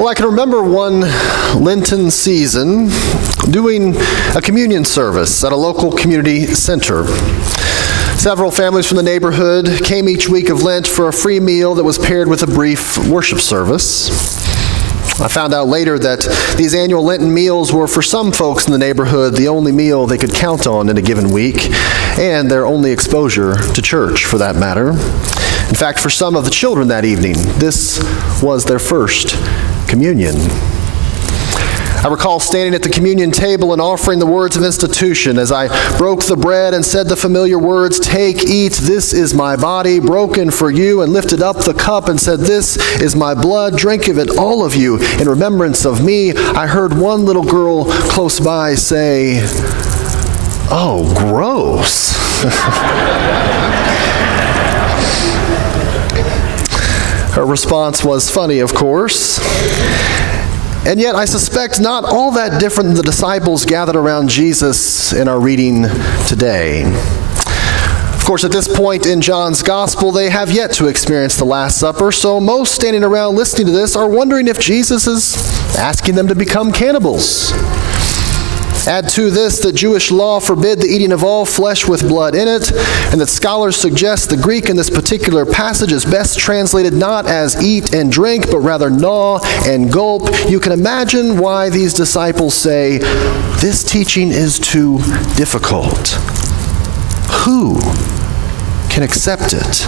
Well, I can remember one Lenten season doing a communion service at a local community center. Several families from the neighborhood came each week of Lent for a free meal that was paired with a brief worship service. I found out later that these annual Lenten meals were, for some folks in the neighborhood, the only meal they could count on in a given week, and their only exposure to church, for that matter. In fact, for some of the children that evening, this was their first communion. I recall standing at the communion table and offering the words of institution as I broke the bread and said the familiar words, "Take, eat, this is my body, broken for you," and lifted up the cup and said, "This is my blood, drink of it, all of you, in remembrance of me." I heard one little girl close by say, "Oh, gross." Her response was funny, of course. And yet, I suspect not all that different than the disciples gathered around Jesus in our reading today. Of course, at this point in John's Gospel, they have yet to experience the Last Supper, so most standing around listening to this are wondering if Jesus is asking them to become cannibals. Add to this that Jewish law forbid the eating of all flesh with blood in it, and that scholars suggest the Greek in this particular passage is best translated not as eat and drink, but rather gnaw and gulp. You can imagine why these disciples say, "This teaching is too difficult. Who can accept it?"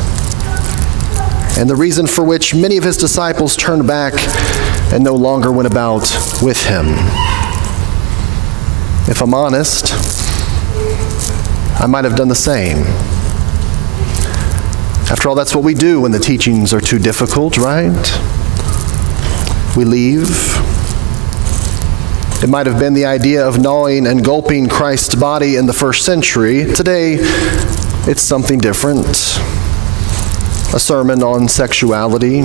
And the reason for which many of his disciples turned back and no longer went about with him. If I'm honest, I might have done the same. After all, that's what we do when the teachings are too difficult, right? We leave. It might have been the idea of gnawing and gulping Christ's body in the first century. Today, it's something different. A sermon on sexuality,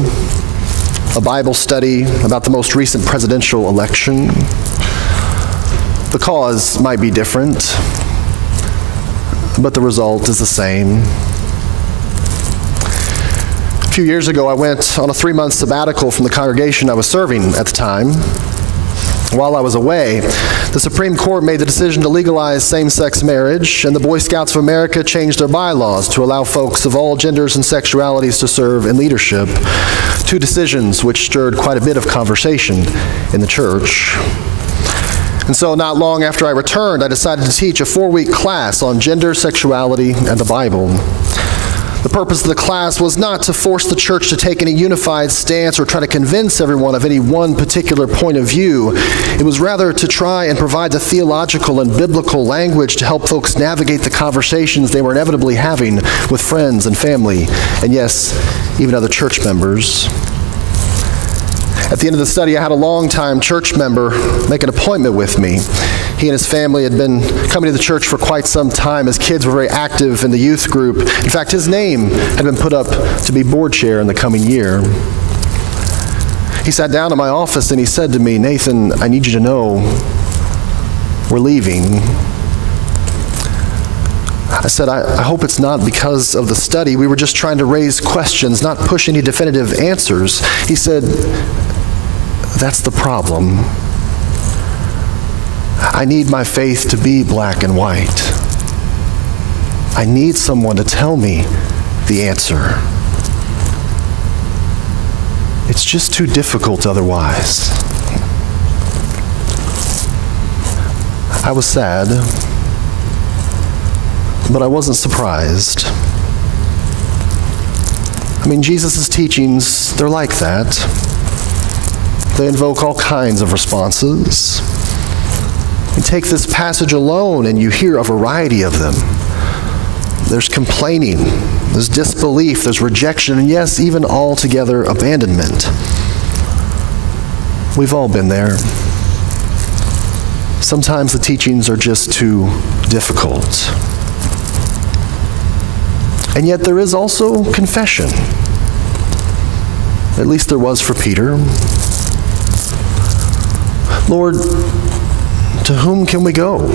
a Bible study about the most recent presidential election. The cause might be different, but the result is the same. A few years ago, I went on a 3-month sabbatical from the congregation I was serving at the time. While I was away, the Supreme Court made the decision to legalize same-sex marriage, and the Boy Scouts of America changed their bylaws to allow folks of all genders and sexualities to serve in leadership. 2 decisions which stirred quite a bit of conversation in the church. And so not long after I returned, I decided to teach a 4-week class on gender, sexuality, and the Bible. The purpose of the class was not to force the church to take any unified stance or try to convince everyone of any one particular point of view. It was rather to try and provide the theological and biblical language to help folks navigate the conversations they were inevitably having with friends and family, and yes, even other church members. At the end of the study, I had a longtime church member make an appointment with me. He and his family had been coming to the church for quite some time. His kids were very active in the youth group. In fact, his name had been put up to be board chair in the coming year. He sat down in my office and he said to me, "Nathan, I need you to know we're leaving." I said, I hope it's not because of the study. We were just trying to raise questions, not push any definitive answers. He said, "That's the problem. I need my faith to be black and white. I need someone to tell me the answer. It's just too difficult otherwise." I was sad, but I wasn't surprised. I mean, Jesus' teachings, they're like that. They invoke all kinds of responses. You take this passage alone and you hear a variety of them. There's complaining, there's disbelief, there's rejection, and yes, even altogether abandonment. We've all been there. Sometimes the teachings are just too difficult. And yet there is also confession. At least there was for Peter. "Lord, to whom can we go?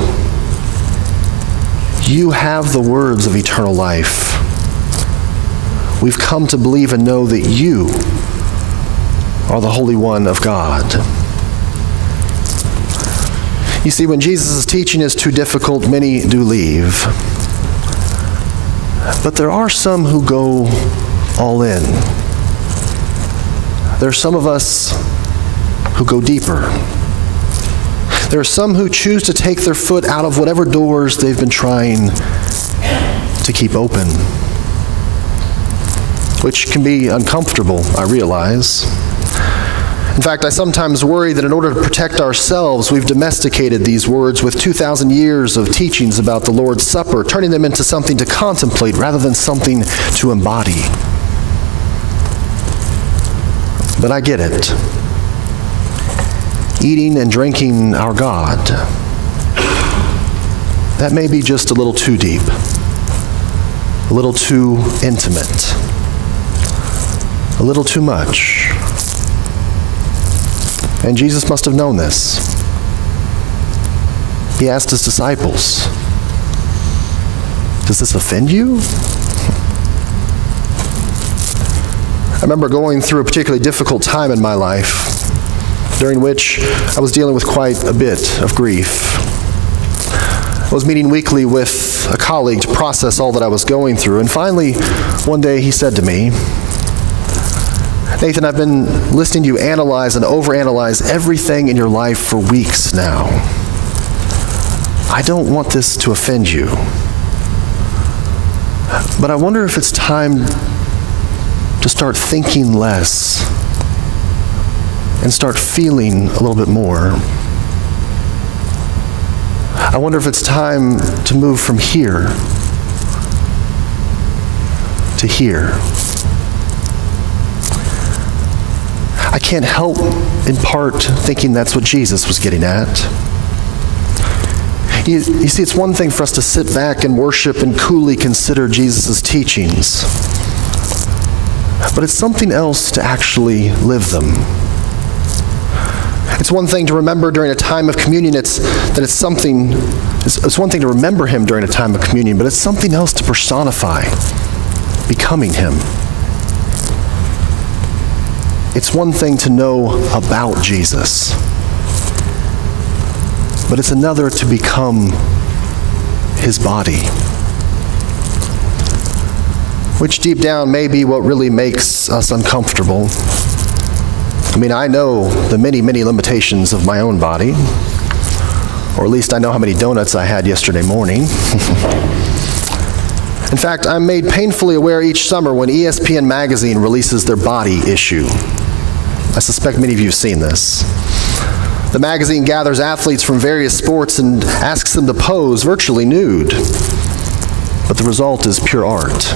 You have the words of eternal life. We've come to believe and know that you or the Holy One of God. You see, when Jesus' teaching is too difficult, many do leave. But there are some who go all in. There are some of us who go deeper. There are some who choose to take their foot out of whatever doors they've been trying to keep open, which can be uncomfortable, I realize. In fact, I sometimes worry that in order to protect ourselves, we've domesticated these words with 2,000 years of teachings about the Lord's Supper, turning them into something to contemplate rather than something to embody. But I get it. Eating and drinking our God, that may be just a little too deep, a little too intimate, a little too much. And Jesus must have known this. He asked his disciples, "Does this offend you?" I remember going through a particularly difficult time in my life, during which I was dealing with quite a bit of grief. I was meeting weekly with a colleague to process all that I was going through, and finally, one day he said to me, "Nathan, I've been listening to you analyze and overanalyze everything in your life for weeks now. I don't want this to offend you, but I wonder if it's time to start thinking less and start feeling a little bit more. I wonder if it's time to move from here to here." I can't help, in part, thinking that's what Jesus was getting at. You see, it's one thing for us to sit back and worship and coolly consider Jesus' teachings, but it's something else to actually live them. It's one thing to remember during a time of communion. It's one thing to remember him during a time of communion, but it's something else to personify, becoming him. It's one thing to know about Jesus, but it's another to become his body, which deep down may be what really makes us uncomfortable. I mean, I know the many, many limitations of my own body, or at least I know how many donuts I had yesterday morning. In fact, I'm made painfully aware each summer when ESPN magazine releases their body issue. I suspect many of you have seen this. The magazine gathers athletes from various sports and asks them to pose virtually nude. But the result is pure art.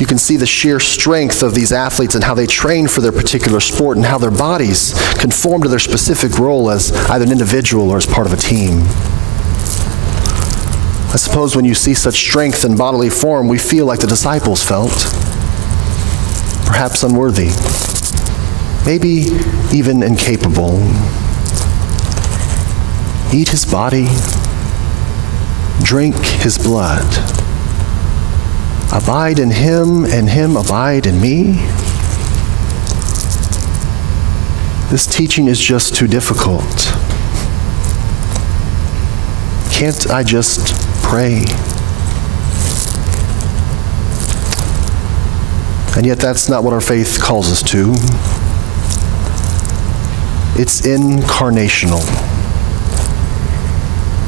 You can see the sheer strength of these athletes and how they train for their particular sport and how their bodies conform to their specific role as either an individual or as part of a team. I suppose when you see such strength in bodily form, we feel like the disciples felt, perhaps unworthy, maybe even incapable. Eat his body, drink his blood. Abide in him, and him abide in me. This teaching is just too difficult. Can't I just pray? And yet that's not what our faith calls us to. It's incarnational.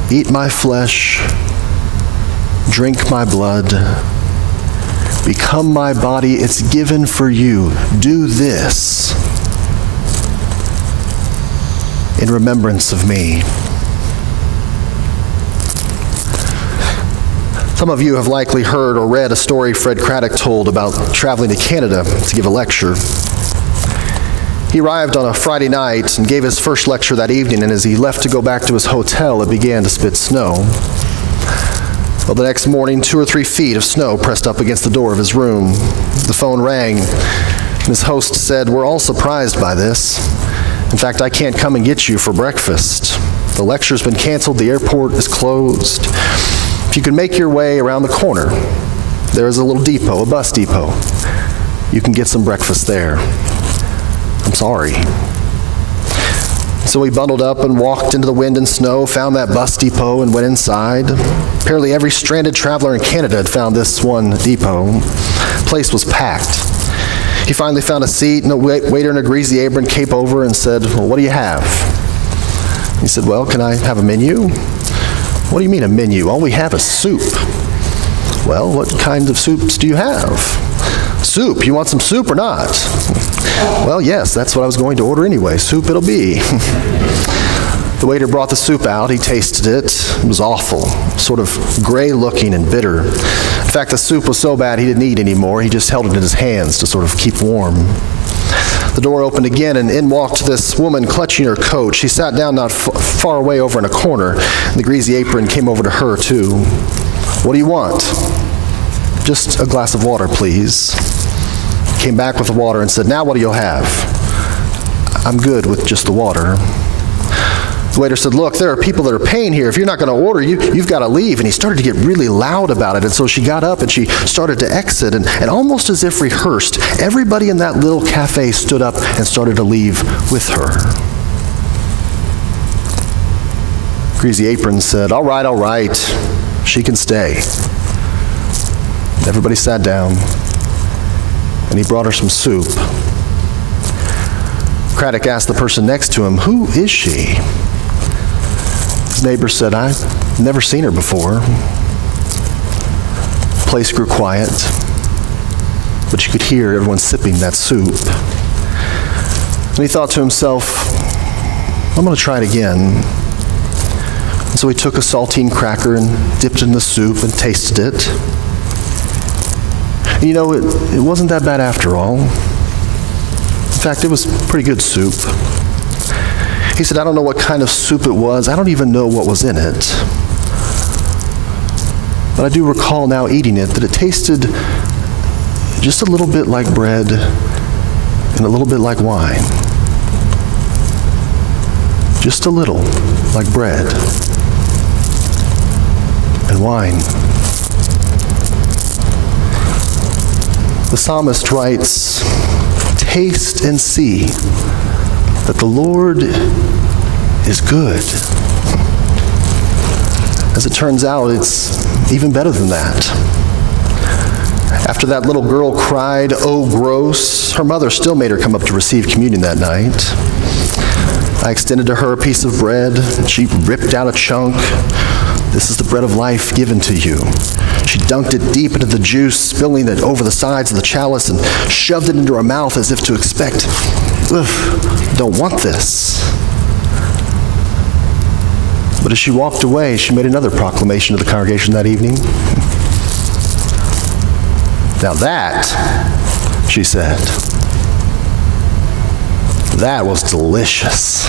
Eat my flesh, drink my blood, become my body. It's given for you. Do this in remembrance of me. Some of you have likely heard or read a story Fred Craddock told about traveling to Canada to give a lecture. He arrived on a Friday night and gave his first lecture that evening, and as he left to go back to his hotel, it began to spit snow. Well, the next morning, 2 or 3 feet of snow pressed up against the door of his room. The phone rang, and his host said, "We're all surprised by this. In fact, I can't come and get you for breakfast. The lecture's been canceled, the airport is closed. If you can make your way around the corner, there is a little depot, a bus depot. You can get some breakfast there." I'm sorry. So we bundled up and walked into the wind and snow, found that bus depot and went inside. Apparently every stranded traveler in Canada had found this one depot. The place was packed. He finally found a seat, and a waiter in a greasy apron came over and said, "Well, what do you have?" He said, "Well, can I have a menu?" "What do you mean a menu? All we have is soup." "Well, what kinds of soups do you have?" "Soup, you want some soup or not?" "Well, yes, that's what I was going to order anyway. Soup it'll be." The waiter brought the soup out. He tasted it. It was awful, sort of gray-looking and bitter. In fact, the soup was so bad he didn't eat anymore. He just held it in his hands to sort of keep warm. The door opened again, and in walked this woman clutching her coat. She sat down not far away over in a corner, and the greasy apron came over to her, too. "What do you want?" "Just a glass of water, please." Came back with the water and said, "Now what do you have?" "I'm good with just the water." The waiter said, "Look, there are people that are paying here. If you're not going to order, you've got to leave." And he started to get really loud about it. And so she got up and she started to exit. And almost as if rehearsed, everybody in that little cafe stood up and started to leave with her. Greasy Apron said, all right, she can stay." Everybody sat down, and he brought her some soup. Craddock asked the person next to him, "Who is she?" His neighbor said, "I've never seen her before." The place grew quiet, but you could hear everyone sipping that soup. And he thought to himself, "I'm going to try it again." And so he took a saltine cracker and dipped it in the soup and tasted it. And you know, it wasn't that bad after all. In fact, it was pretty good soup. He said, "I don't know what kind of soup it was. I don't even know what was in it. But I do recall now eating it that it tasted just a little bit like bread and a little bit like wine. Just a little like bread and wine." The psalmist writes, "Taste and see that the Lord is good." As it turns out, it's even better than that. After that little girl cried, "Oh, gross," her mother still made her come up to receive communion that night. I extended to her a piece of bread, and she ripped out a chunk. "This is the bread of life given to you." She dunked it deep into the juice, spilling it over the sides of the chalice, and shoved it into her mouth as if to expect, "Ugh, don't want this." But as she walked away, she made another proclamation to the congregation that evening. "Now that," she said, "that was delicious."